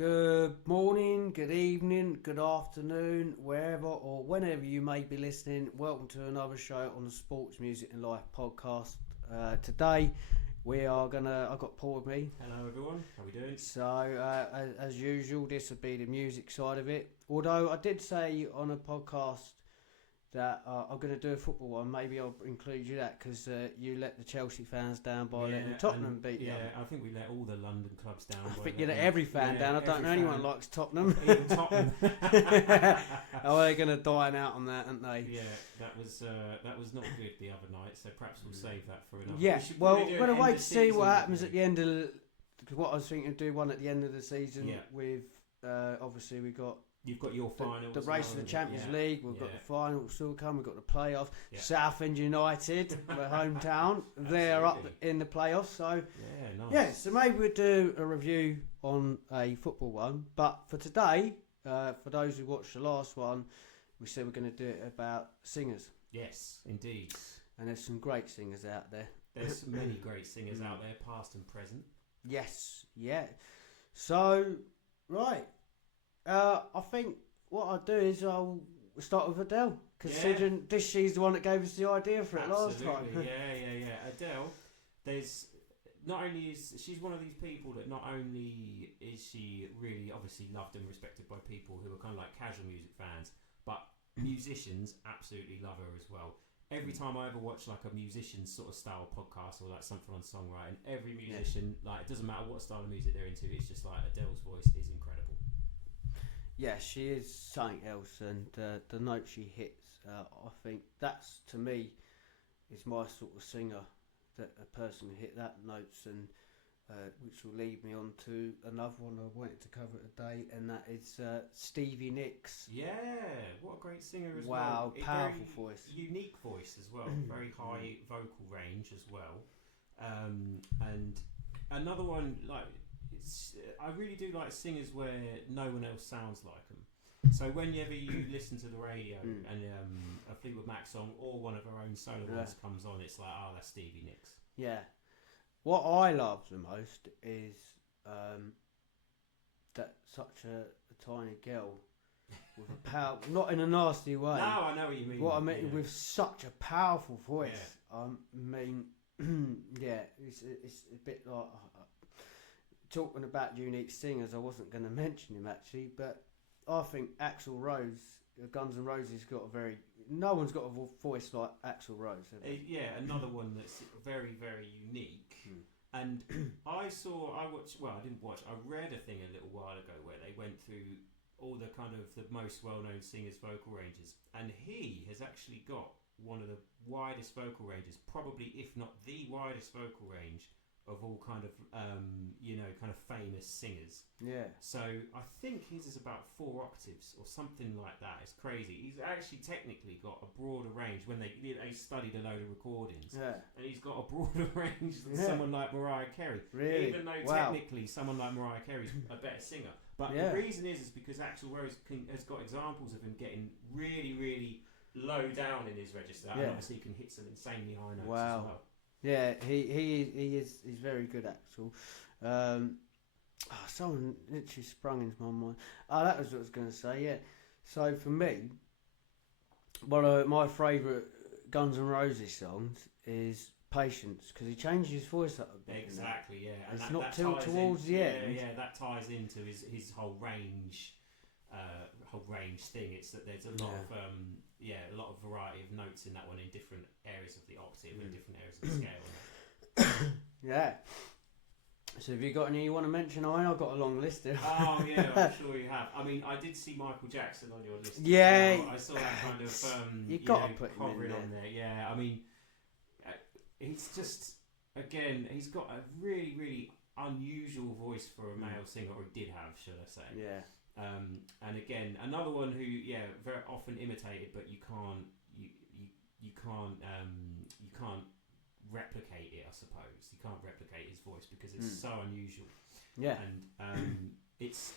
Good morning, good evening, good afternoon, wherever or whenever you may be listening. Welcome to another show on the Sports, Music and Life podcast. Today I've got Paul with me. Hello everyone, how are we doing? So, as usual, this would be the music side of it. Although I did say on a podcast that I'm going to do a football one. Maybe I'll include you that because you let the Chelsea fans down by letting Tottenham beat them. Yeah, I think we let all the London clubs down. I think you let every fan down. I don't know anyone likes Tottenham. Even Tottenham. Oh, they're going to dine out on that, aren't they? Yeah, that was not good the other night. So perhaps we'll save that for another. Yeah, well, we're going to wait to see what happens at the end of. What I was thinking, do one at the end of the season. Yeah. With obviously we got. You've got your final. The race for the Champions League. We've got the final still come. We've got the playoffs. Yeah. Southend United, we're hometown. They're up in the playoffs. So nice. Yeah, so maybe we'll do a review on a football one. But for today, for those who watched the last one, we said we're going to do it about singers. Yes, indeed. And there's some great singers out there. There's many great singers out there, past and present. Yes, yeah. So, right. I think what I'll do is I'll start with Adele, considering she's the one that gave us the idea for it last time. Yeah. Adele, she's one of these people that not only is she really obviously loved and respected by people who are kind of like casual music fans, but musicians absolutely love her as well. Every time I ever watch like a musician sort of style podcast or like something on songwriting, every musician, like it doesn't matter what style of music they're into, it's just like Adele's voice is incredible. Yeah, she is something else, and the note she hits, I think that's, to me, is my sort of singer, that a person who hit that notes, and which will lead me on to another one I wanted to cover today, and that is Stevie Nicks. Yeah, what a great singer as well. Wow, powerful voice. Unique voice as well, very high vocal range as well. And another one, like... I really do like singers where no one else sounds like them. So whenever you listen to the radio and a Fleetwood Mac song or one of her own solo ones comes on, it's like, oh, that's Stevie Nicks. Yeah. What I love the most is that such a tiny girl with a power, not in a nasty way. No, I know what you mean. What I mean with such a powerful voice. Yeah. I mean, it's a bit like. Talking about unique singers, I wasn't going to mention him actually, but I think Axl Rose, Guns N' Roses, no one's got a voice like Axl Rose. Yeah, another one that's very, very unique. And I read a thing a little while ago where they went through all the kind of the most well-known singers' vocal ranges, and he has actually got one of the widest vocal ranges, probably if not the widest vocal range of all kind of kind of famous singers. Yeah. So I think his is about 4 octaves or something like that. It's crazy. He's actually technically got a broader range when they studied a load of recordings. Yeah. And he's got a broader range than someone like Mariah Carey. Really? Even though technically someone like Mariah Carey's a better singer. But the reason is because Axl Rose has got examples of him getting really, really low down in his register. And obviously he can hit some insanely high notes as well. Yeah, he's very good, Axl. Someone literally sprung into my mind. Oh, that was what I was going to say, yeah. So for me, one of my favourite Guns N' Roses songs is Patience, because he changes his voice up a bit. Exactly, yeah. And it's not till towards the end. Yeah, that ties into his whole range thing. It's that there's a lot of a lot of variety of notes in that one in different areas of the octave and different areas of the scale. Yeah. So have you got any you want to mention? I've got a long list here. Oh yeah, I'm sure you have. I mean, I did see Michael Jackson on your list. Yeah. Well. I saw that kind of you got to put him in on there. Yeah, I mean, he's just he's got a really, really unusual voice for a male singer, or did have, should I say? Yeah. And again, another one who, very often imitated, but you can't replicate it. I suppose you can't replicate his voice because it's so unusual. Yeah, and it's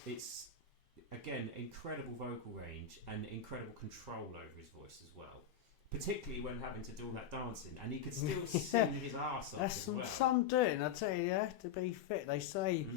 again incredible vocal range and incredible control over his voice as well. Particularly when having to do all that dancing, and he could still sing his arse off. That's some doing. I tell you, you have to be fit. They say.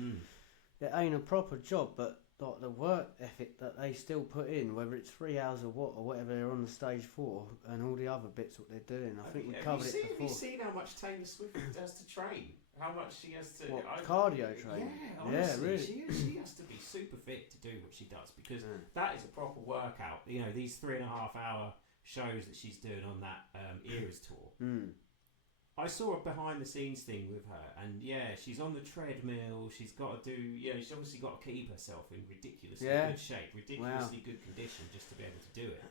it ain't a proper job, but like the work ethic that they still put in, whether it's 3 hours or whatever they're on the stage for, and all the other bits what they're doing. I think we covered it before. Have you seen how much Taylor Swift has to train? How much she has to cardio training? Yeah, honestly, really. She has to be super fit to do what she does, because that is a proper workout. You know, these 3.5 hour shows that she's doing on that Eras tour. I saw a behind the scenes thing with her, and she's on the treadmill. She's got to do, she's obviously got to keep herself in ridiculously good shape, ridiculously good condition, just to be able to do it.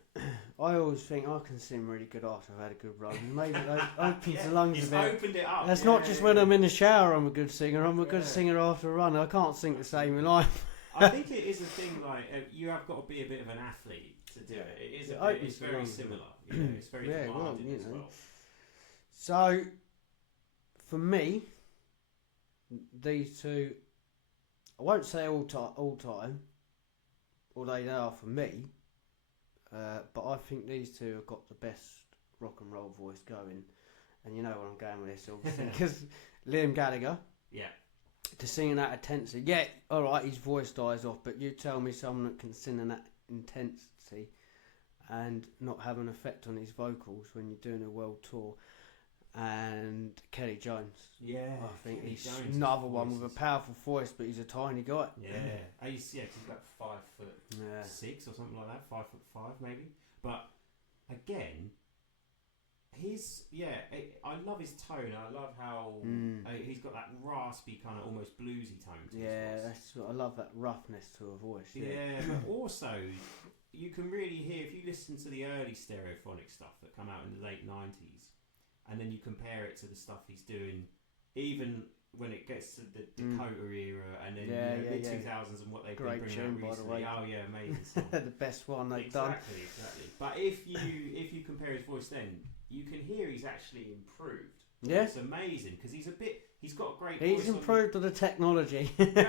I always think I can sing really good after I've had a good run. Maybe that opens the lungs a bit. Opened it up. That's not just when I'm in the shower I'm a good singer. I'm a good singer after a run. I can't sing the same in life. I think it is a thing, like, you have got to be a bit of an athlete to do it. It is it's very similar. It's very demanding as well. So, for me, these two, I won't say all time, although they are for me, but I think these two have got the best rock and roll voice going. And you know where I'm going with this, obviously, because Liam Gallagher, to sing that intensity, alright, his voice dies off, but you tell me someone that can sing in that intensity and not have an effect on his vocals when you're doing a world tour. And Kelly Jones. I think Kelly he's Jones' another one with a powerful voice, but he's a tiny guy. He's about 5'6" or something like that, 5'5" maybe. But again, I love his tone. I love how he's got that raspy kind of almost bluesy tone to his voice. I love that roughness to a voice. But also you can really hear, if you listen to the early Stereophonic stuff that come out in the late 90s, and then you compare it to the stuff he's doing, even when it gets to the Dakota era, and then mid 2000s and what they've been bringing out recently. Amazing song. The best one they've done. Exactly. But if you compare his voice, then you can hear he's actually improved. Yeah, it's amazing, because he's got a great voice. He's improved on the technology. Maybe.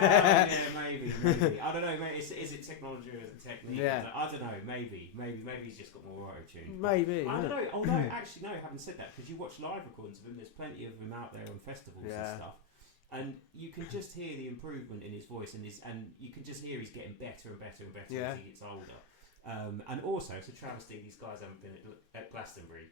I don't know, mate. Is it technology or is it technique? I don't know. Maybe he's just got more auto-tune. Maybe. I don't know. Although, actually, no, having said that, because you watch live recordings of him, there's plenty of him out there on festivals and stuff, and you can just hear the improvement in his voice, and you can just hear he's getting better and better and better as he gets older. And also, it's a travesty these guys haven't been at Glastonbury.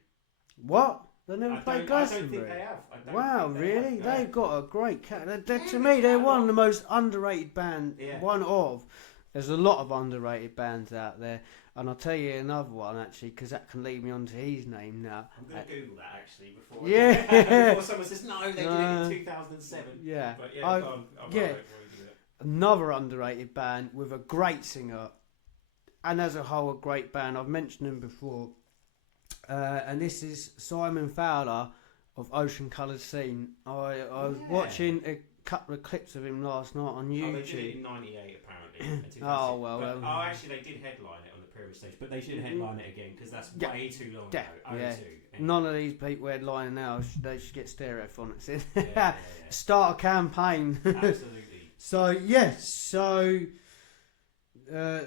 What? They never played Glastonbury? I don't think they have. Wow, really? They've got a great to me, they're one of the most underrated bands. There's a lot of underrated bands out there. And I'll tell you another one, actually, because that can lead me on to his name now. I'm going to Google that, actually, before someone says, no, they did it in 2007. Yeah. But go on. Another underrated band with a great singer. And as a whole, a great band. I've mentioned them before. And this is Simon Fowler of Ocean Coloured Scene. I was watching a couple of clips of him last night on YouTube. They did it in 98 apparently. Actually they did headline it on the Pyramid stage, but they should headline it again, because that's way too long ago. Anyway. None of these people headlining now, they should get Stereophonics in. Start a campaign. Absolutely.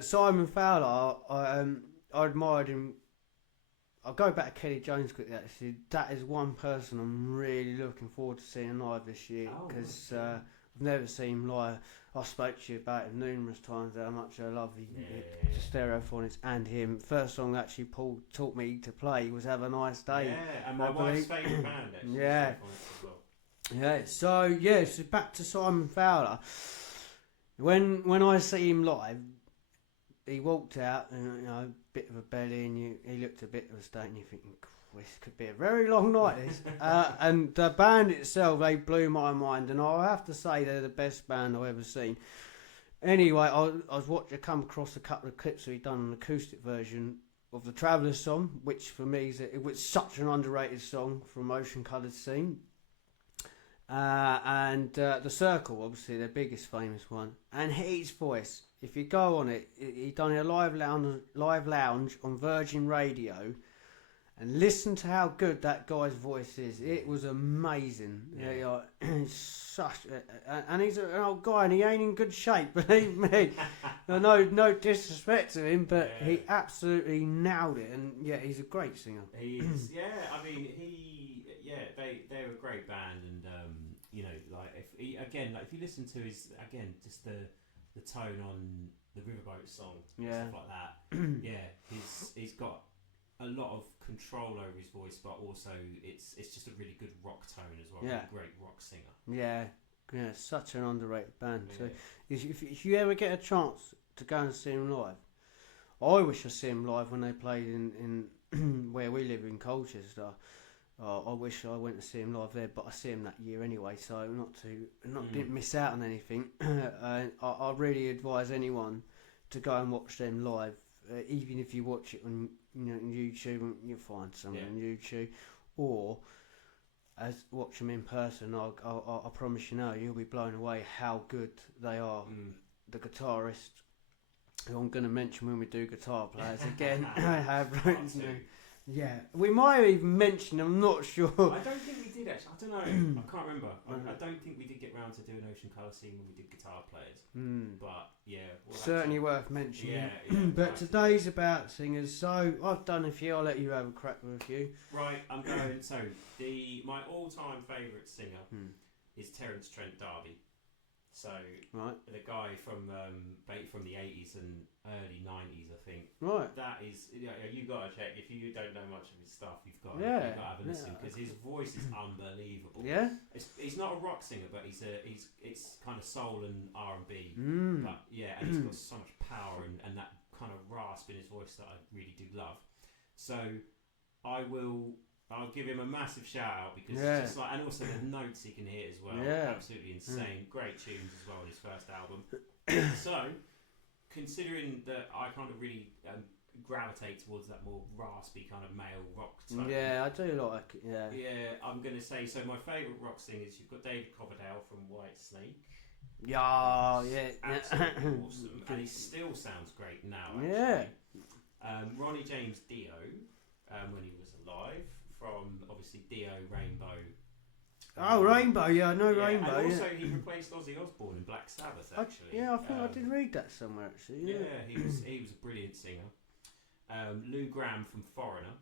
Simon Fowler, I admired him. I'll go back to Kelly Jones quickly, actually. That is one person I'm really looking forward to seeing live this year, because I've never seen him live. I spoke to you about him numerous times, how much I love the Stereophonics and him. First song actually Paul taught me to play was Have a Nice Day. Yeah, and my wife's favourite band, actually. So back to Simon Fowler. When I see him live, he walked out, and a bit of a belly, and he looked a bit of a state, and you're thinking, this could be a very long night, this. And the band itself, they blew my mind, and I have to say they're the best band I've ever seen. Anyway, I come across a couple of clips he'd done an acoustic version of the Travellers song, which for me it was such an underrated song from Ocean Coloured Scene. And The Circle, obviously their biggest famous one, and his voice. If you go on it, he done a live lounge on Virgin Radio, and listen to how good that guy's voice is. It was amazing. And he's an old guy, and he ain't in good shape. Believe me, no disrespect to him, but he absolutely nailed it. And he's a great singer. He is. I mean, they're a great band, and again, like if you listen to his just the tone on the Riverboat song, Yeah. stuff like that. Yeah, he's got a lot of control over his voice, but also it's just a really good rock tone as well. Yeah. Really great rock singer. Yeah, such an underrated band. Yeah. So if you ever get a chance to go and see them live, I wish I see them live when they played in where we live in Colchester. I wish I went to see him live there, but I see him that year anyway, so didn't miss out on anything. I really advise anyone to go and watch them live, even if you watch it on YouTube. You'll find something on YouTube, or watch them in person. I promise you'll be blown away how good they are. The guitarist, who I'm going to mention when we do guitar players again, I have written. Yeah, we might have even mentioned. I'm not sure. I don't think we did actually. I don't know. I can't remember. I don't think we did get round to doing Ocean Colour Scene when we did guitar players. But yeah, certainly worth mentioning. Yeah, but today's about singers. So I've done a few. I'll let you have a crack with a few. Right, I'm going. So my all-time favourite singer is Terence Trent D'Arby. So the guy from the 80s and early 90s, I think. Right. That is, you got to check. If you don't know much of his stuff, you've got to have a listen, because his voice is unbelievable. Yeah. He's not a rock singer, but it's kind of soul and R&B. But yeah, and he's got so much power and that kind of rasp in his voice that I really do love. So I'll give him a massive shout out, because it's just like, and also the notes he can hit as well. Yeah. Absolutely insane. Great tunes as well on his first album. So, considering that I kind of really gravitate towards that more raspy kind of male rock tone. Yeah, I do like it. Yeah. Yeah, I'm going to say, so my favourite rock singers, you've got David Coverdale from White Snake. Yeah, Absolutely awesome. And he still sounds great now, actually. Yeah. Ronnie James Dio, when he was alive. From obviously Dio, Rainbow. Rainbow, yeah, I know Rainbow. And also he replaced Ozzy Osbourne in Black Sabbath, actually. I think I did read that somewhere, actually. Yeah, he was a brilliant singer. Lou Gramm from Foreigner.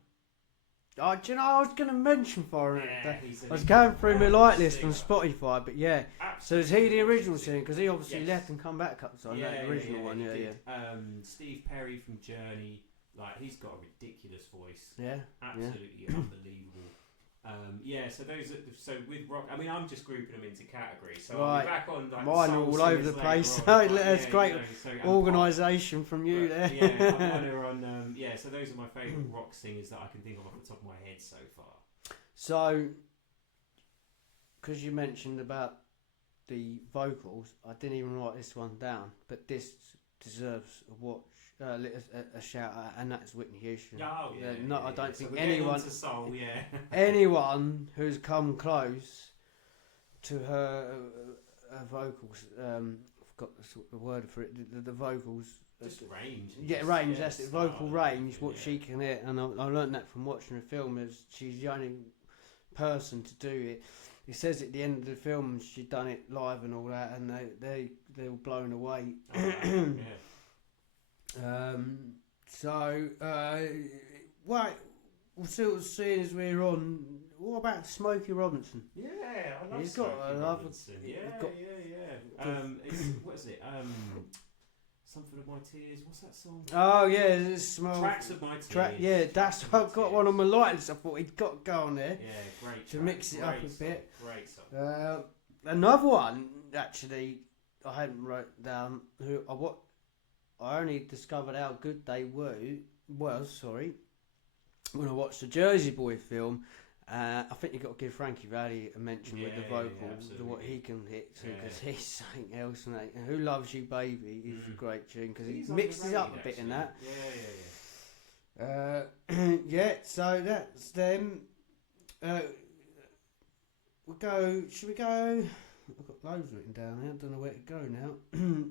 Oh, do you know, I was going to mention Foreigner. Yeah, I was going through my like list on singer. Spotify, but yeah. Absolutely. So is he the original singer? Because he obviously left and come back a couple of times. Yeah, the original one, yeah. Steve Perry from Journey. Like, he's got a ridiculous voice. Yeah. Absolutely unbelievable. So with rock, I mean, I'm just grouping them into categories. So I'll be back on like mine are all over the place. That's great organisation from you there. I'm on. So those are my favourite rock singers that I can think of off the top of my head so far. So, because you mentioned about the vocals, I didn't even write this one down, but this deserves a watch. A shout out, and that's Whitney Houston. Oh yeah. I don't think anyone anyone who's come close to her vocals. I've got the word for it. The vocals. Just range. Yeah, range. That's it. Vocal range. What she can hit, and I learned that from watching the film. As she's the only person to do it. He says at the end of the film she'd done it live and all that, and they were blown away. We'll seeing as we're on, what about Smokey Robinson? Yeah, I love He's got Smokey a Robinson. What is it? Something of My Tears. What's that song? Oh yeah, Tracks of My Tears. That's I've got one on my light list. I thought he'd got to go on there. Yeah, great. To mix it up a bit. Great song. Another one actually I hadn't wrote down. I only discovered how good they was when I watched the Jersey Boy film. I think you've got to give Frankie Valli a mention with the vocals, what he can hit too, because he's something else. And Who Loves You Baby is a great tune, because he mixes up a bit in that. So that's them. Should we go? I've got loads written down here. I don't know where to go now.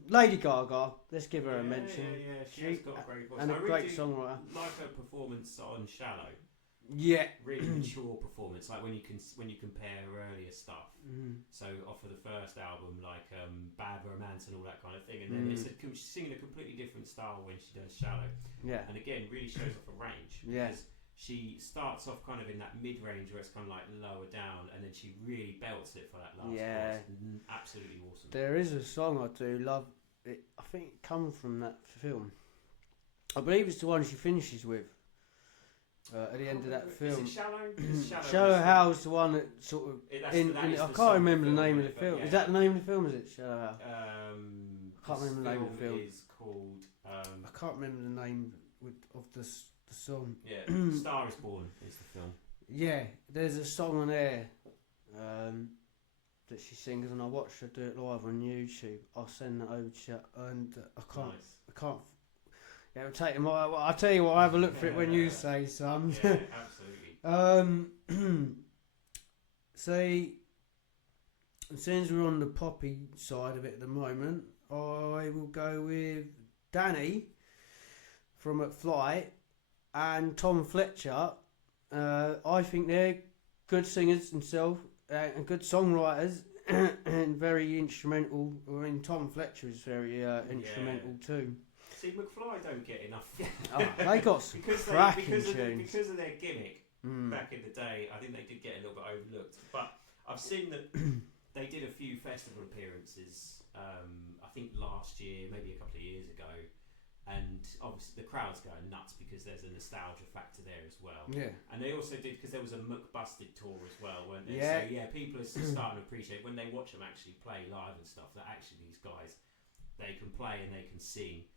Lady Gaga. Let's give her a mention. Yeah. She's got a great voice. And a great songwriter. Like her performance on Shallow. Yeah. Really mature performance. Like when you compare her earlier stuff. So off of the first album, like Bad Romance and all that kind of thing. And then she's singing a completely different style when she does Shallow. Yeah. And again, really shows off a range. Yeah. Because she starts off kind of in that mid-range where it's kind of like lower down, and then she really belts it for that last chorus. Absolutely awesome. There is a song I do love. It, I think it comes from that film. I believe it's the one she finishes with at the end of that film. Is it Shallow? Shallow How's the one that sort of. I can't remember the name of the film. Yeah. Is that the name of the film? Is it Shallow How? I can't remember the name of the film. Is called. I can't remember the name of the song. Yeah, Star Is Born is the film. Yeah, there's a song on there that she sings, and I watched her do it live on YouTube. I'll send that over to you, and I can't. Yeah, it'll take him. I'll tell you what. I'll have a look for it when you say some. Yeah, absolutely. See, since we're on the poppy side of it at the moment, I will go with Danny from McFly and Tom Fletcher. I think they're good singers themselves and good songwriters and very instrumental. I mean, Tom Fletcher is very instrumental too. See, McFly don't get enough. They got some cracking tunes. Because of their gimmick back in the day, I think they did get a little bit overlooked. But I've seen that they did a few festival appearances, I think last year, maybe a couple of years ago. And obviously the crowd's going nuts because there's a nostalgia factor there as well. Yeah. And they also did, because there was a McBusted tour as well, weren't there? Yeah. So yeah, people are starting to appreciate when they watch them actually play live and stuff, that actually these guys, they can play and they can sing.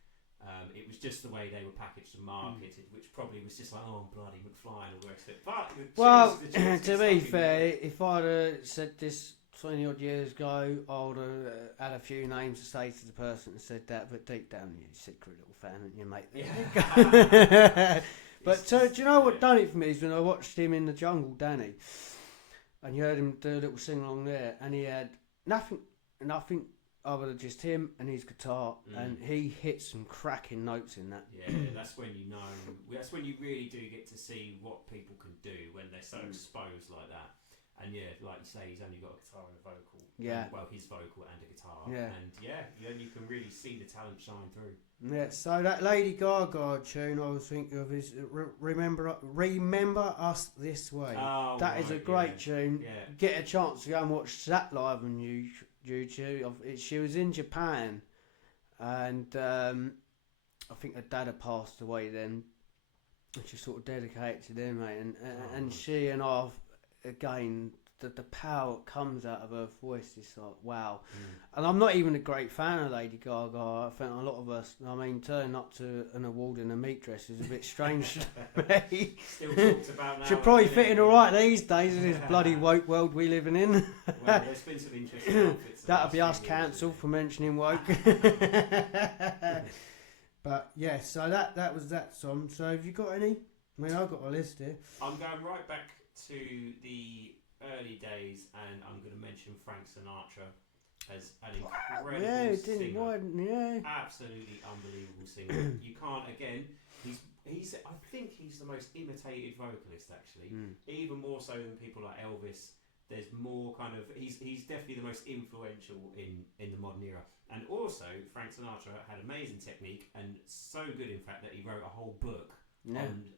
It was just the way they were packaged and marketed, which probably was just like, oh, bloody McFly and all the rest of it. But to be fair, if I'd said this 20 odd years ago, I would have had a few names to say to the person that said that, but deep down you're a secret little fan, and you mate. Yeah. But do you know what done it for me is when I watched him in the Jungle, Danny, and you heard him do a little sing along there, and he had nothing other than just him and his guitar, and he hit some cracking notes in that. Yeah, that's when you know. That's when you really do get to see what people can do when they're so exposed like that. And yeah, like you say, he's only got a guitar and a vocal. Yeah. Well, his vocal and a guitar. Yeah. And yeah, you can really see the talent shine through. Yeah. So that Lady Gaga tune I was thinking of is Remember Us This Way. Oh, that is a great tune. Yeah. Get a chance to go and watch that live on YouTube. She was in Japan, and I think her dad had passed away then, and she sort of dedicated to them, mate. And she and I, again, the power that comes out of her voice is like, wow. And I'm not even a great fan of Lady Gaga. I think a lot of us, turning up to an award in a meat dress is a bit strange to me. Still talked about now. Should probably fit in alright these days in this bloody woke world we living in. Well, there's been some interesting outfits. That'll be us cancelled for mentioning woke. But yeah, so that was that song. So have you got any? I mean, I've got a list here. I'm going right back to the early days, and I'm going to mention Frank Sinatra as an incredible singer. Absolutely unbelievable singer. You can't, again, he's I think he's the most imitated vocalist, actually, even more so than people like Elvis. There's more kind of, he's definitely the most influential in the modern era. And also, Frank Sinatra had amazing technique, and so good, in fact, that he wrote a whole book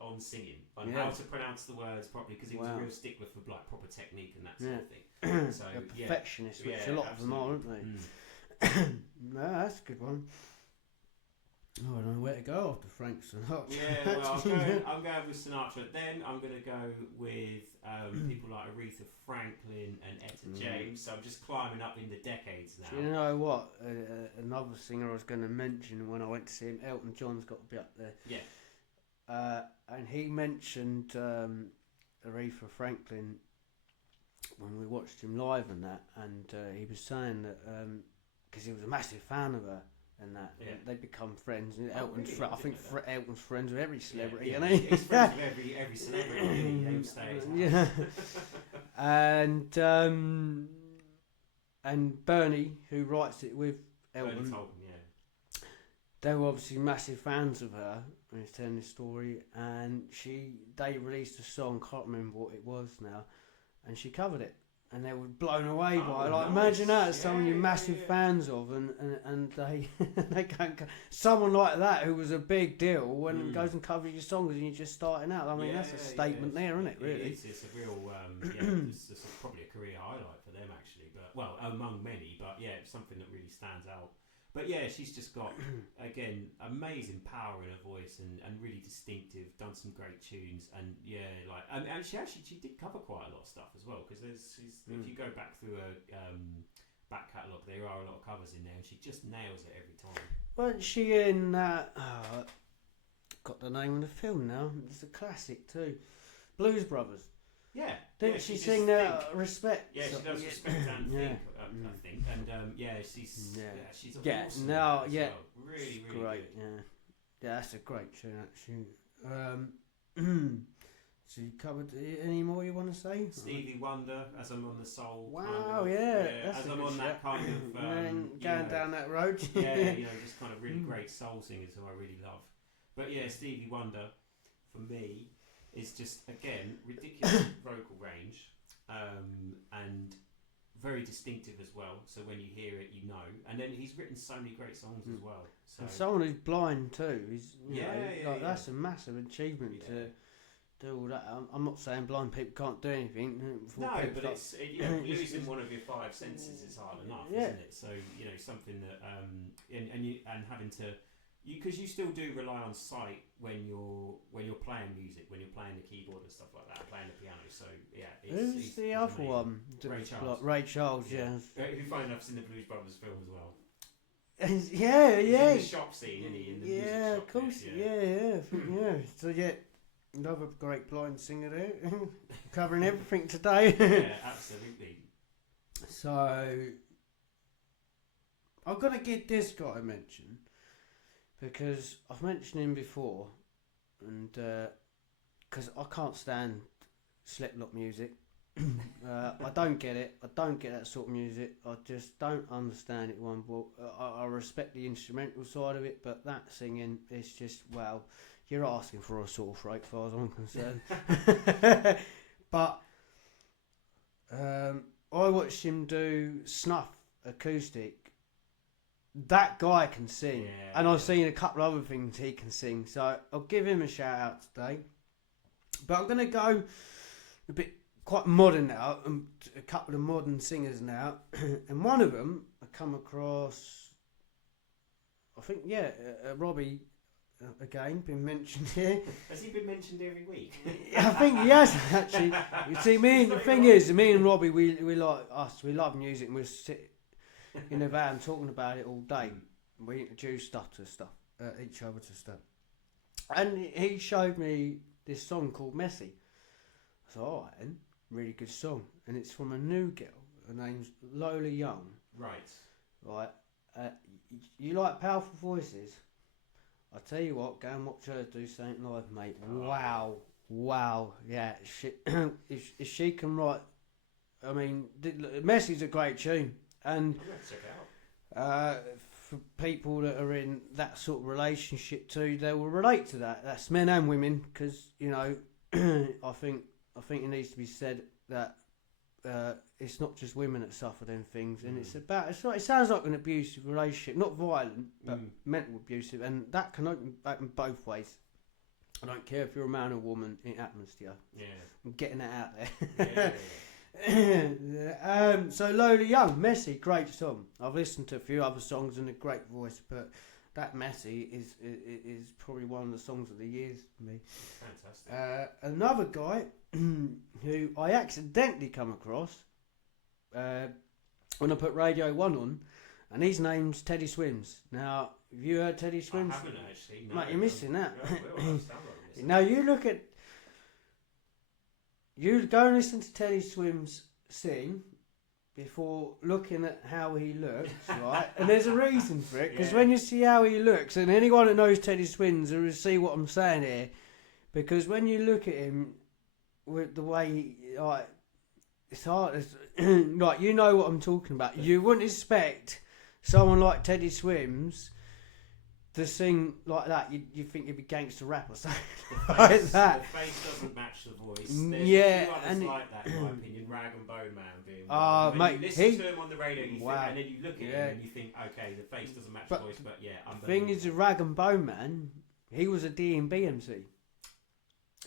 on singing, on how to pronounce the words properly, because he was a real stickler for like proper technique and that sort of thing. So a perfectionist, which a lot of them are, aren't they? No, that's a good one. Oh, I don't know where to go after Frank Sinatra. Yeah, well, I'm going with Sinatra. Then I'm going to go with people like Aretha Franklin and Etta James. So I'm just climbing up in the decades now. Do you know what? Another singer I was going to mention when I went to see him, Elton John's got to be up there. Yeah. And he mentioned Aretha Franklin when we watched him live and that, and he was saying that because he was a massive fan of her. And that they become friends. And Elton's I think Elton's friends with every celebrity, isn't he? He's friends with every celebrity. Yeah. And Bernie, who writes it with Elton, they were obviously massive fans of her. And he's telling this story, and they released a song. Can't remember what it was now, and she covered it. and they were blown away by it. Oh, Like, nice. imagine that, someone Yeah, you're massive yeah. fans of, and they they can't someone like that who was a big deal when goes and covers your songs and you're just starting out. I mean, that's a statement there, isn't it? Really, it's a real it's probably a career highlight for them actually. But well, among many, but yeah, it's something that really stands out. But yeah, she's just got again amazing power in her voice and really distinctive. Done some great tunes and yeah, like and she did cover quite a lot of stuff as well because if you go back through her back catalogue, there are a lot of covers in there, and she just nails it every time. Wasn't she in that? Got the name of the film now. It's a classic too, Blues Brothers. Yeah, Didn't she sing Respect? Yeah, she does Respect and Think, I think, and she's she's awesome. Well. Really great. good. Yeah, that's a great tune actually. So you covered any more you want to say? Stevie Wonder, As I'm on the Soul. Wow, kind of, that's as a I'm good on that kind of going down that road. just kind of really great soul singers who I really love. But yeah, Stevie Wonder for me is just again ridiculous vocal range and very distinctive as well. So when you hear it, you know. And then he's written so many great songs as well. So and someone who's blind too. That's a massive achievement to do all that. I'm not saying blind people can't do anything. No, but it's losing one of your five senses is hard enough, isn't it? So something that and having to. Because you still do rely on sight when you're playing music, when you're playing the keyboard and stuff like that, playing the piano. So yeah, who's the other amazing. One? Ray Charles. Ray Charles, yeah. Who funny enough's in the Blues Brothers film as well. He's in the shop scene, isn't he? In the music shop, of course, yeah. So yeah, another great blind singer there, covering everything today. Yeah, absolutely. So I'm gonna give this guy a mention. Because I've mentioned him before, and because I can't stand Slipknot music, I don't get it. I don't get that sort of music. I just don't understand it. I respect the instrumental side of it, but that singing is just you're asking for a sore throat, as far as I'm concerned. But I watched him do Snuff acoustic. That guy can sing, and I've seen a couple of other things he can sing, so I'll give him a shout out today. But I'm going to go a bit quite modern now, a couple of modern singers now, and one of them I come across, I think, Robbie, again, been mentioned here. Has he been mentioned every week? I think he has, actually. You see, me and Robbie, we love music, and we sit in the van talking about it all day. We introduce each other to stuff. And he showed me this song called Messy. I thought, alright then, really good song. And it's from a new girl. Her name's Lola Young. Right. You like powerful voices? I tell you what, go and watch her do something live, mate. Wow. Yeah, if she can write, I mean, Messy's a great tune. And for people that are in that sort of relationship too, they will relate to that. That's men and women, because I think it needs to be said that it's not just women that suffer them things, and it sounds like an abusive relationship, not violent, but mental abusive, and that can open both ways. I don't care if you're a man or woman, it happens to you. Yeah, I'm getting that out there. So Lola Young, Messy, great song. I've listened to a few other songs and a great voice, but that Messy is probably one of the songs of the year for me. Fantastic. Another guy who I accidentally come across when I put Radio 1 on, and his name's Teddy Swims. Now, have you heard Teddy Swims? I haven't actually. No, mate, you're missing that. Yeah, now you go and listen to Teddy Swims sing before looking at how he looks, right? And there's a reason for it, because when you see how he looks, and anyone that knows Teddy Swims will see what I'm saying here, because when you look at him with the way it's hard. Like, you know what I'm talking about. You wouldn't expect someone like Teddy Swims to sing like that, you think you'd be gangster rap or something The like face, that. the face doesn't match the voice. There's Yeah, a few others and like that, in my opinion. Rag and Bone Man being Ah, one. When mate, you listen to him on the radio, you wow. think, and then you look at Yeah. him and you think, okay, the face doesn't match But the voice, but yeah, The thing is, the Rag and Bone Man, he was a D&B MC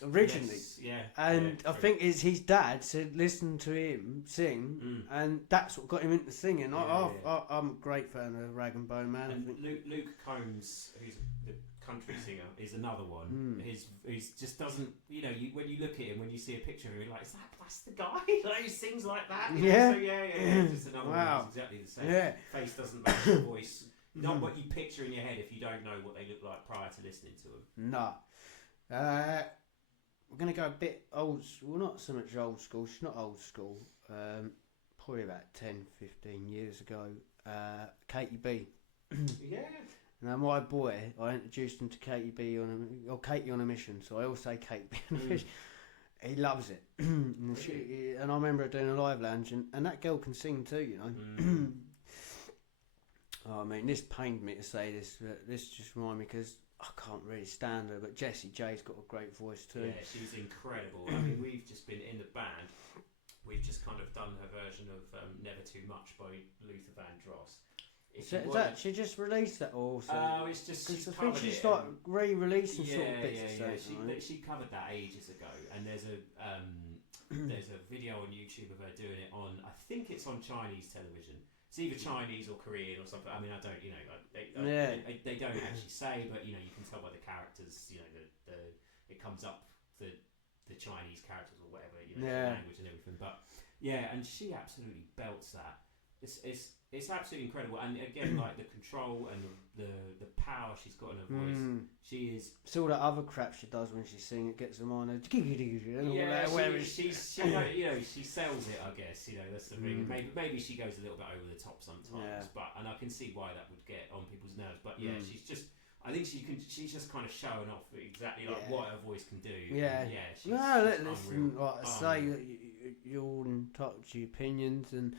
originally. Yes, yeah, And yeah, I think it's his dad said, listen to him sing, and that's what got him into singing. I'm a great fan of Rag and Bone Man. And I think. Luke Combs, who's the country singer, is another one. He's just doesn't, when you look at him, when you see a picture of him, you're like, that's the guy? Like, he sings like that? You know? Yeah. So yeah. Just another Wow. one who's exactly the same. Yeah. Face doesn't match the voice. Not what you picture in your head if you don't know what they look like prior to listening to them. No. We're going to go a bit old, well, not so much old school, she's not old school, probably about 10, 15 years ago, Katie B. Yeah. Now my boy, I introduced him to Katie B Katie on a Mission, so I always say Katie B on a Mission. He loves it. And I remember her doing a live lounge, and that girl can sing too, you know. Oh, I mean, this pained me to say this, but this just reminded me because I can't really stand her, but Jessie J's got a great voice too. Yeah, she's incredible. I mean, we've just been in the band. We've just kind of done her version of Never Too Much by Luther Vandross. She just released that also? Oh, it's just because I think she's like re-releasing sort of bits of stuff. She covered that ages ago, and there's a video on YouTube of her doing it on. I think it's on Chinese television. It's either Chinese or Korean or something. I mean, I don't, they don't actually say, but you can tell by the characters. It comes up the Chinese characters or whatever, the language and everything. But yeah, and she absolutely belts that. It's absolutely incredible, and again, like the control and the power she's got in her voice, she is. It's all that other crap she does when she's singing. It gets them on her. Yeah, she sells it. I guess that's the thing. Maybe she goes a little bit over the top sometimes, and I can see why that would get on people's nerves. But yeah, she's just. I think she's just kind of showing off exactly like what her voice can do. Yeah, and she's listen. Like I say, you're all entitled to your opinions, and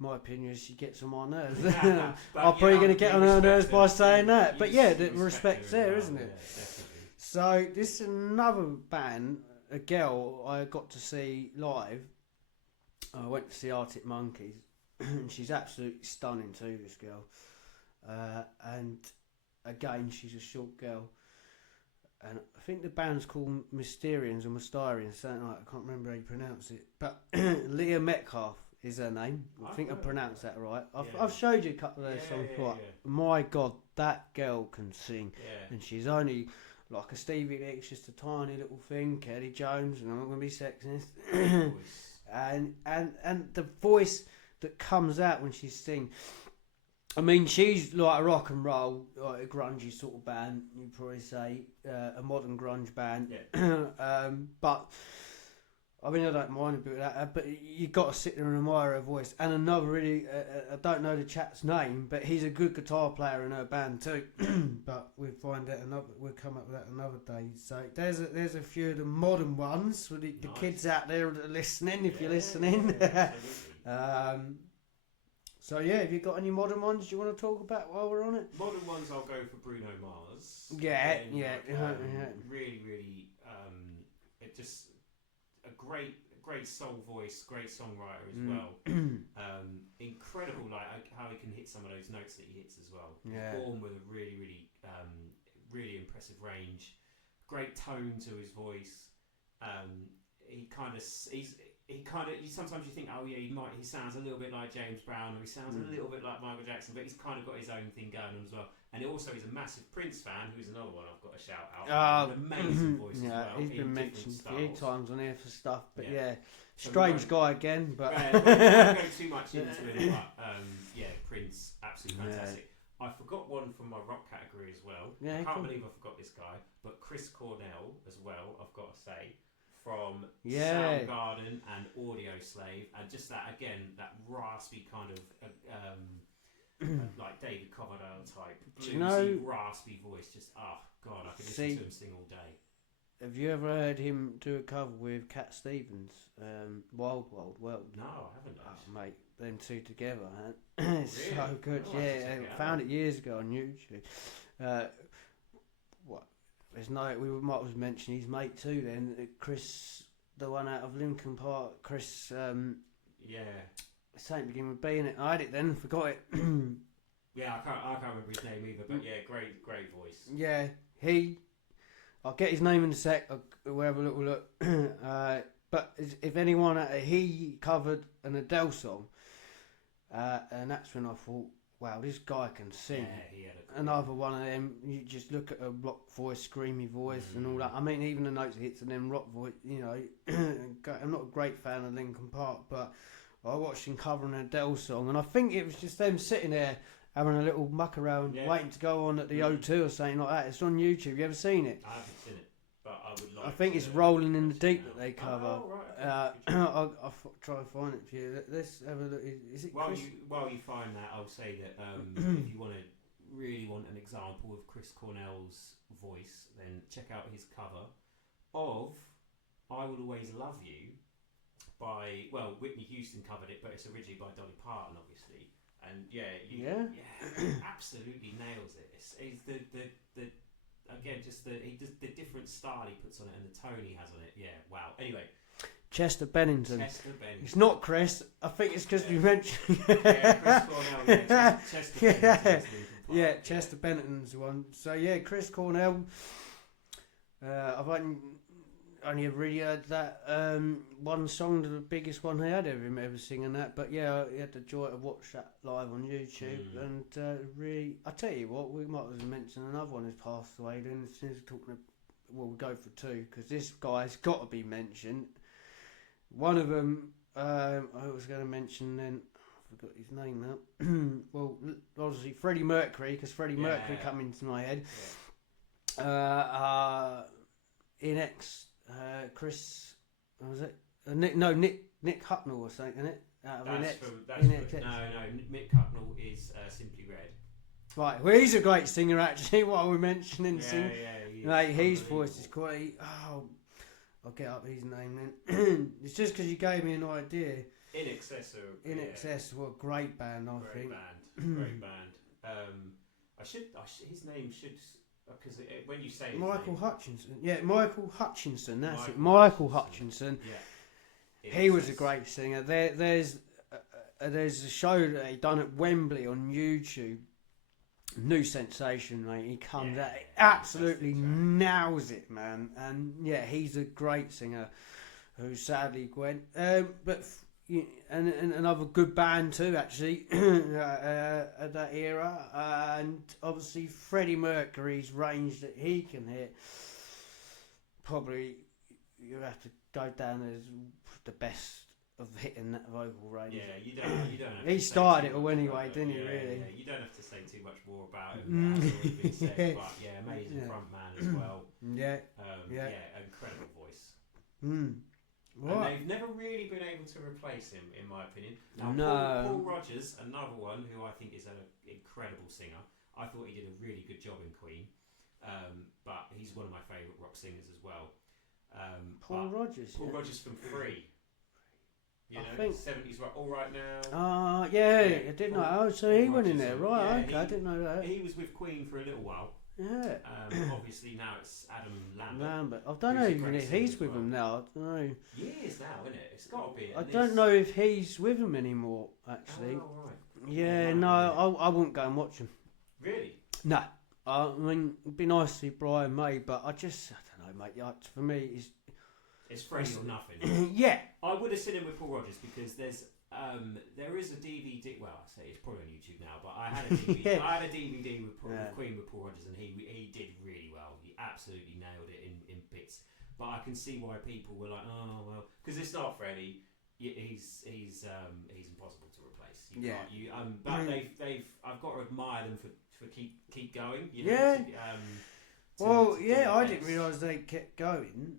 my opinion is she gets on my nerves. I'm probably going to get on her nerves by saying that. But yeah, the respect's there, isn't it? Yeah, definitely. So this is another band, a girl I got to see live. I went to see Arctic Monkeys. She's absolutely stunning too, this girl. And again, she's a short girl. And I think the band's called Mysterians or Mysterians, something like that. I can't remember how you pronounce it. But Leah Metcalf is her name. I think I pronounced that right. I've showed you a couple of their songs. My God, that girl can sing. Yeah. And she's only like a Stevie Nicks, just a tiny little thing. Kelly Jones, and I'm not going to be sexist. and the voice that comes out when she sings. I mean, she's like a rock and roll, like a grungy sort of band, you'd probably say, a modern grunge band. Yeah. But, I mean, I don't mind a bit of that, but you've got to sit there and admire her voice. And another really, I don't know the chap's name, but he's a good guitar player in her band too. But we'll find out we'll come up with that another day. So there's a few of the modern ones for the kids out there that are listening, if you're listening. So yeah, have you got any modern ones you want to talk about while we're on it? Modern ones, I'll go for Bruno Mars. Yeah. Really, really, it just a great soul voice, great songwriter as well. Incredible, like how he can hit some of those notes that he hits as well. Yeah. Born with a really, really, really impressive range, great tone to his voice. Sometimes you think, oh yeah, he sounds a little bit like James Brown, or he sounds a little bit like Michael Jackson, but he's kind of got his own thing going on as well. And he also is a massive Prince fan, who's another one I've got to shout out. An amazing voice as well. He's been mentioned a few times on here for stuff, but strange guy again. But we won't go too much into it, but Prince, absolutely fantastic. I forgot one from my rock category as well. I can't believe I forgot this guy, but Chris Cornell as well, I've got to say. From Soundgarden and Audio Slave, and just that again, that raspy kind of like David Coverdale type bluesy, raspy voice. Just God, I could listen to him sing all day. Have you ever heard him do a cover with Cat Stevens, Wild Wild World? No, I haven't. Oh, mate, them two together, it's really? So good. I found it years ago on YouTube. what? There's no. We might as well mention his mate too. Then Chris, the one out of Lincoln Park, Chris. Yeah. Saint begin with B in it. I had it then, forgot it. Yeah, I can't remember his name either, but yeah, great voice. Yeah, I'll get his name in a sec. We'll have a little look. But if anyone, he covered an Adele song, and that's when I thought, wow, this guy can sing. Yeah, he had another one of them. You just look at a rock voice, screamy voice, and all that. I mean, even the notes he hits and them rock voice. You know, I'm not a great fan of Linkin Park, but I watched him covering an Adele song, and I think it was just them sitting there having a little muck around, waiting to go on at the O2 or something like that. It's on YouTube. You ever seen it? I haven't seen it, but I would like. I think it's Rolling in the Deep that they cover. Oh, right. I'll try and find it for you. Let's have a look. Is it while Chris? you find that, I'll say that if you really want an example of Chris Cornell's voice, then check out his cover of "I Will Always Love You" by Whitney Houston covered it, but it's originally by Dolly Parton, obviously. And absolutely nails it. It's the different style he puts on it and the tone he has on it. Yeah, wow. Anyway, Chester Bennington. Chester Bennington. It's not Chris. I think it's because we mentioned. Chris Cornell. Chester Bennington. Yeah, Chester Bennington's the one. So yeah, Chris Cornell. I've only really heard that one song, the biggest one he had ever singing that. But yeah, I had the joy to watch that live on YouTube, and really, I tell you what, we might as well mention another one who's passed away. Then as soon as we're talking, we'll go for two because this guy's got to be mentioned. One of them, I was going to mention then. I forgot his name now. Well, obviously Freddie Mercury, because Freddie Mercury come into my head. Yeah. In X. Chris, what was it? Nick Hucknall or something, isn't it? No, Mick Hucknall is Simply Red. Right, well, he's a great singer actually. What we're mentioning, his voice is quite. I'll get up his name then. It's just because you gave me an idea. In Excess, what a great band, I think. Great band. His name should. Because when you say Michael Hutchinson, Michael Hutchinson, that's it. Michael Hutchinson. Yeah, he was a great singer. There's a show that he done at Wembley on YouTube. New sensation, mate. He comes out, he absolutely nails it, man. And yeah, he's a great singer who sadly went. And another good band too, actually, at that era, and obviously Freddie Mercury's range that he can hit. Probably you have to go down as the best of hitting that vocal range. Yeah, you don't. Have he started it all anyway, didn't he? Really. Yeah, you don't have to say too much more about him. That's already been said, but amazing front man as well. Incredible voice. What? And they've never really been able to replace him, in my opinion. Now, Paul Rodgers, another one who I think is an incredible singer. I thought he did a really good job in Queen, but he's one of my favourite rock singers as well. Paul Rodgers. Paul Rodgers from Free. You know, think 70s rock, All Right Now. I didn't know. Oh, so he went in there, right? Okay, I didn't know that. He was with Queen for a little while. Yeah. Obviously now it's Adam Lambert. I don't know even if he's with him now. I don't know. Years now, isn't it? It's got to be. I don't know if he's with him anymore. Actually. Oh, right. Yeah, no, I wouldn't go and watch him. Really? No. I mean, it'd be nice to see Brian May, but I don't know, mate. For me, it's Freddie or nothing. Yeah. I would have seen him with Paul Rodgers because there is a DVD. Well, I say it's probably on YouTube now, but I had a DVD. I had a DVD with Queen with Paul Rodgers, and he did really well. He absolutely nailed it in bits. But I can see why people were like, oh well, because it's not Freddie. He's impossible to replace. But I've got to admire them for keep going. You know, I didn't realise they kept going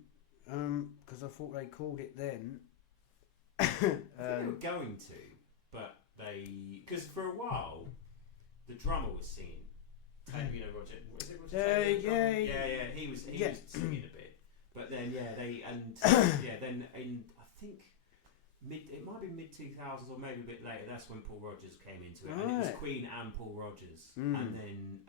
because I thought they called it then. They were going to, but because for a while the drummer was singing. Roger. Was it Roger Taylor? Yeah. He was singing a bit, but then then I think It might be mid 2000s or maybe a bit later. That's when Paul Rogers came into it, and it was Right. Queen and Paul Rogers, and then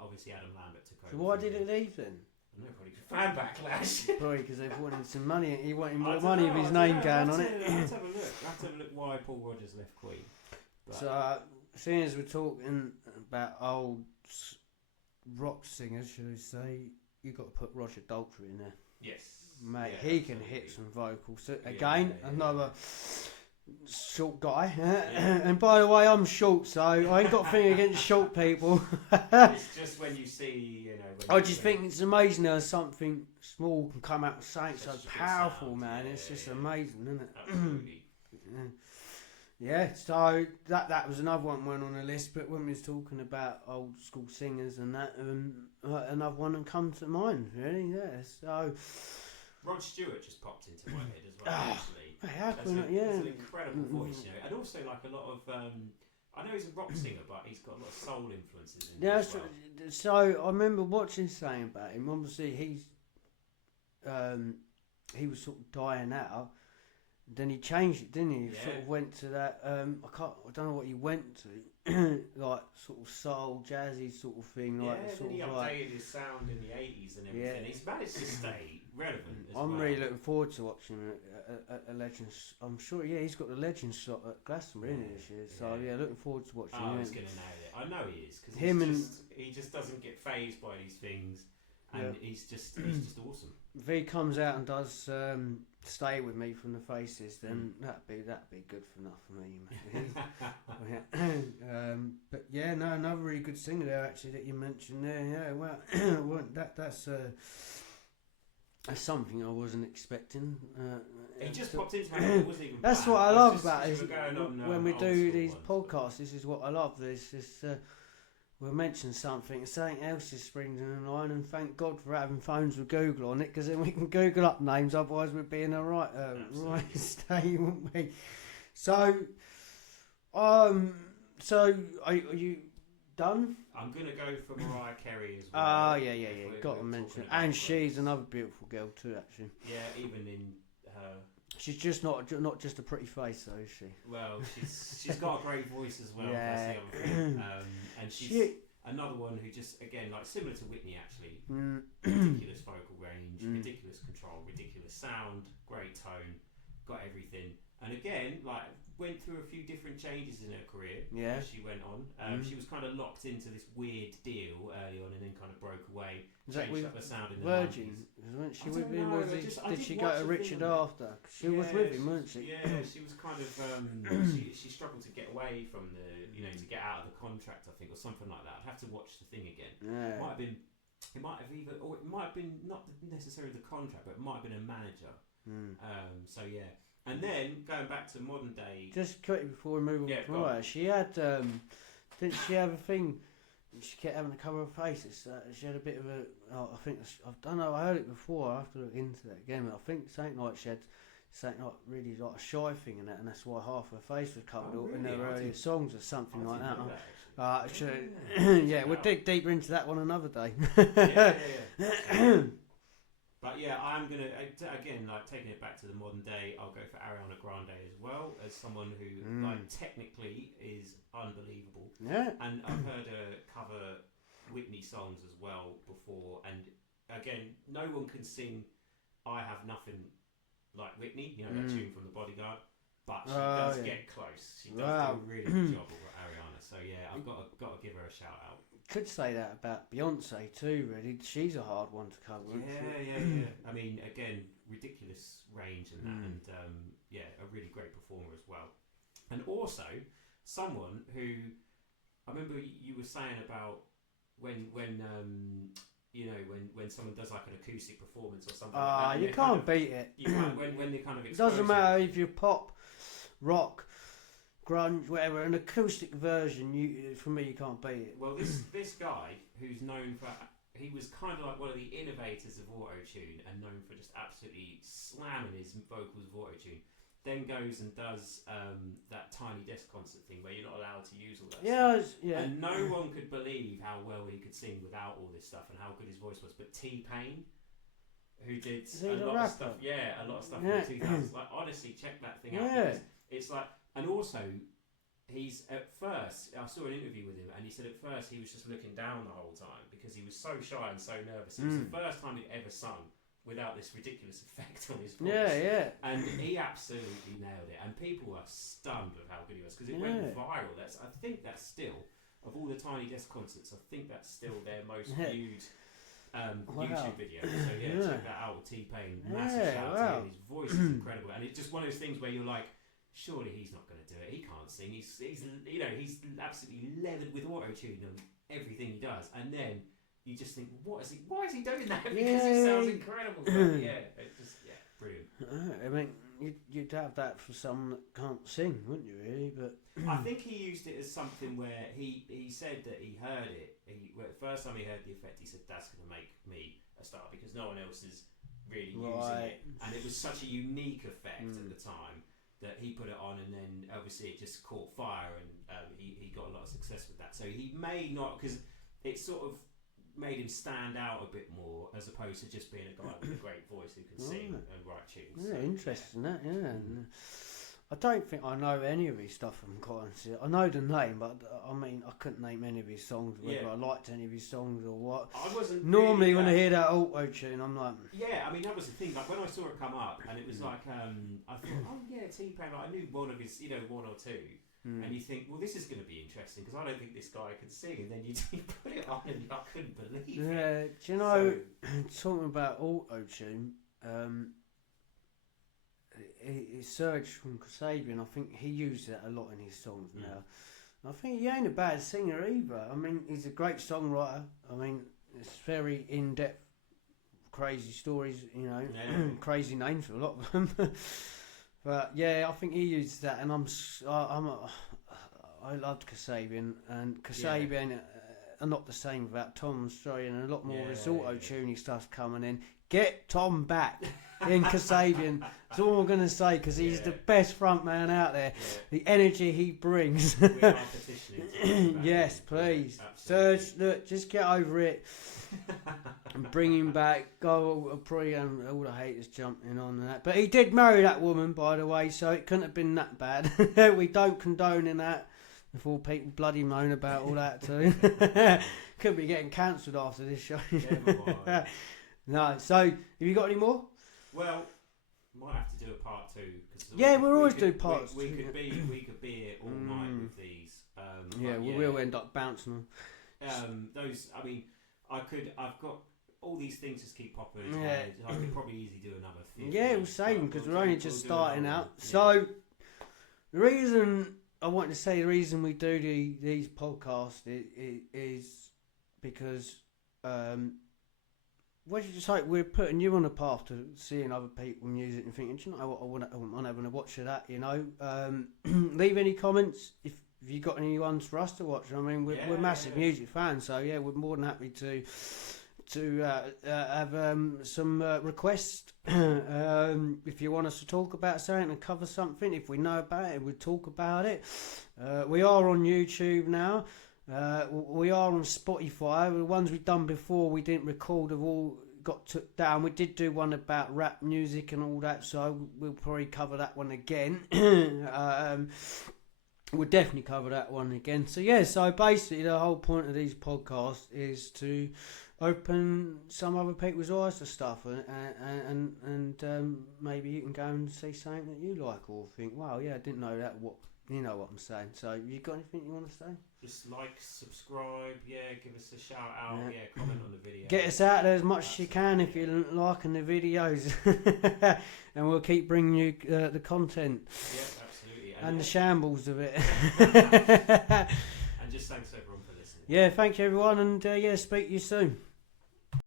obviously Adam Lambert took over. So why from did him. it leave then? I don't know, probably fan backlash. Probably because they wanted some money. He wanted I more don't money know, with his I don't name know. going I'll on have it. to- I'll have to have a look. I'll have to have a look why Paul Rogers left Queen. But So, seeing as we're talking about old rock singers, should we say, you got to put Roger Daltrey in there, yes, mate. yeah, He can absolutely. hit some vocals. So, Yeah, again, yeah. another short guy. And by the way, I'm short, so I ain't got a thing against short people. It's just when you see, I just think it's amazing how something small can come out with something so Such a good powerful, sound, man. yeah, It's just yeah. amazing, isn't it? absolutely. Yeah, so that was another one went on the list. But when we was talking about old school singers and that, another one that come to mind, really. Yeah, so Rod Stewart just popped into my head as well. Actually, how that's, can that's yeah, an incredible voice, and also like a lot of. I know he's a rock singer, but he's got a lot of soul influences in yeah. it as well. So I remember watching something about him. Obviously, he was sort of dying out. Then he changed it, didn't he? He sort of went to that. I don't know what he went to, like sort of soul, jazzy sort of thing. Yeah, Like sort then he of updated like. his sound in the 80s and everything. Yeah. He's managed to stay relevant as I'm well. really looking forward to watching a Legends. I'm sure, yeah, he's got the Legends slot at Glastonbury isn't he, this year. So yeah, looking forward to watching Oh, him. he's going to nail it. I know he is because Him he just doesn't get phased by these things, and Yeah. he's just awesome. If he comes out and does "Stay With Me" from the Faces, then that'd be good enough for me. But yeah, no, another really good singer there actually that you mentioned there. Yeah, well, that's something I wasn't expecting. He just popped into my head. It wasn't even. That's planned. what I was love just- about we it. were going on, When we old do school these ones, but- podcasts, this is what I love. We'll mention something else is springs in line, and thank God for having phones with Google on it, because then we can Google up names. Otherwise, we'd be in a right state, wouldn't we? So, are you done? I'm gonna go for Mariah Carey as well. Oh yeah, if we're- got to we're mention, talking about and she's roles. another beautiful girl too. Actually, Yeah, even in her. she's just not just a pretty face, though, is she? Well, she's got a great voice as well. Yeah. That's the other thing. And she's another one who just again like similar to Whitney actually. Ridiculous vocal range, ridiculous control, ridiculous sound, great tone, got everything. And again, like went through a few different changes in her career Yeah. as she went on. She was kind of locked into this weird deal early on, and then kind of broke away. Is that Changed with up the sound in the Virgin? 90s. Wasn't she I with don't him? know, Was I he, just- I did did she watch go to the Richard thing on it. after? She was with him, wasn't she? Yeah, she was kind of. She struggled to get away from the, to get out of the contract, I think, or something like that. I'd have to watch the thing again. Yeah. It might have either, or it might have been not necessarily the contract, but it might have been a manager. So yeah, and then going back to modern day. Just quickly before we move on Yeah, from go on. her, she had, didn't she have a thing? She kept having to cover her face. She had a bit of a. I think I don't know. I heard it before. I have to look into that again. But I think something like she had something like really like a shy thing in it, and that's why half her face was covered Oh, in really? her I earlier didn't- songs or something like that. Actually. Yeah, we'll dig deeper into that one another day. Yeah. But yeah, I'm gonna again like taking it back to the modern day. I'll go for Ariana Grande as well as someone who like technically is unbelievable. Yeah. And I've heard her cover Whitney songs as well before, and again, no one can sing "I Have Nothing" like Whitney. That tune from The Bodyguard, but she does get close. She does do a really good job with Ariana. So yeah, I've got to give her a shout out. Could say that about Beyonce too. Really, she's a hard one to cover. Isn't she? Yeah. I mean, again, ridiculous range and that, and a really great performer as well. And also, someone who I remember you were saying about when someone does like an acoustic performance or something. Like that, you can't beat it. You can't, when they kind of It doesn't matter if you're pop, rock, grunge, whatever. An acoustic version, for me, you can't beat it. Well, this guy who's known for, he was kind of like one of the innovators of auto-tune and known for just absolutely slamming his vocals with auto-tune. Then goes and does that Tiny Desk concert thing where you're not allowed to use all that stuff. And no one could believe how well he could sing without all this stuff and how good his voice was. But T-Pain, who did Is he a the lot rapper? of stuff. Yeah, a lot of stuff Yeah. in the 2000s. Like, honestly, check that thing out. Yeah. Because it's like, and also, he's at first, I saw an interview with him, and he said at first he was just looking down the whole time because he was so shy and so nervous. It was the first time he'd ever sung without this ridiculous effect on his voice. Yeah. And he absolutely nailed it, and people were stunned with how good he was because it went viral. I think that's still, of all the Tiny Desk concerts, I think that's still their most viewed YouTube video. So check that out with T-Pain. Massive shout out to him. His voice is incredible, and it's just one of those things where you're like, surely he's not going to do it. He can't sing. He's absolutely leathered with auto-tune on everything he does, and then you just think, why is he doing that? Because it sounds incredible. But brilliant. I mean, you'd have that for someone that can't sing, wouldn't you? Really, but I think he used it as something where he said that he heard it. The first time he heard the effect, he said, "That's going to make me a star because no one else is really using it," and it was such a unique effect at the time that he put it on, and then obviously it just caught fire, and he got a lot of success with that. So he may not, because it sort of made him stand out a bit more as opposed to just being a guy with a great voice who can sing and write tunes. Yeah, so, interesting that. Yeah. I don't think I know any of his stuff from Collins. I know the name, but I mean, I couldn't name any of his songs, whether I liked any of his songs or what. I wasn't normally when I hear that auto tune, I'm like, yeah. I mean, that was the thing. Like when I saw it come up, and it was like, I thought, oh yeah, T-Pain. Like, I knew one of his, one or two. And you think, well, this is going to be interesting because I don't think this guy can sing. And then you put it on, and I couldn't believe it. Yeah, do you know? Talking about auto tune, Serge from Kasabian, I think he uses it a lot in his songs now. I think he ain't a bad singer either. I mean, he's a great songwriter. I mean, it's very in-depth, crazy stories. Crazy names for a lot of them. But yeah, I think he uses that, and I loved Kasabian, and Kasabian are not the same without Tom Stroy, and a lot more of this auto-tuning stuff coming in. Get Tom back in Kasabian. That's all I'm going to say, because he's the best front man out there. The energy he brings. We are petitioning. Yes, please. Serge, look, just get over it and bring him back. Go, probably all the haters jumping on and that. But he did marry that woman, by the way, so it couldn't have been that bad. We don't condone in that. Before people bloody moan about all that too. Could be getting cancelled after this show. No, so have you got any more? Well, might have to do a part two. We'll always do parts. We could be here all night with these. We'll end up bouncing them. I've got all these things just keep popping. I could probably easily do another 50. Yeah, we'll save them because we're only just starting out. Yeah. So the reason we do these podcasts is because. What did you say? We're putting you on a path to seeing other people music and thinking, do you know what, I'm having a watch of that, Leave any comments if you got any ones for us to watch. I mean, we're massive music fans, so yeah, we're more than happy to have some requests. If you want us to talk about something and cover something, if we know about it, we'll talk about it. We are on YouTube now. We are on Spotify. The ones we've done before we didn't record have all got took down. We did do one about rap music and all that, so we'll probably cover that one again. We'll definitely cover that one again. So yeah, so basically the whole point of these podcasts is to open some other people's eyes to stuff, and maybe you can go and see something that you like or think, wow, yeah, I didn't know that. You know what I'm saying. So you got anything you want to say? Just like, subscribe, give us a shout out, comment on the video. Get us out there as much as you can if you're liking the videos, and we'll keep bringing you the content. Yeah, absolutely. And the shambles of it. And just thanks everyone for listening. Yeah, thank you everyone, and speak to you soon.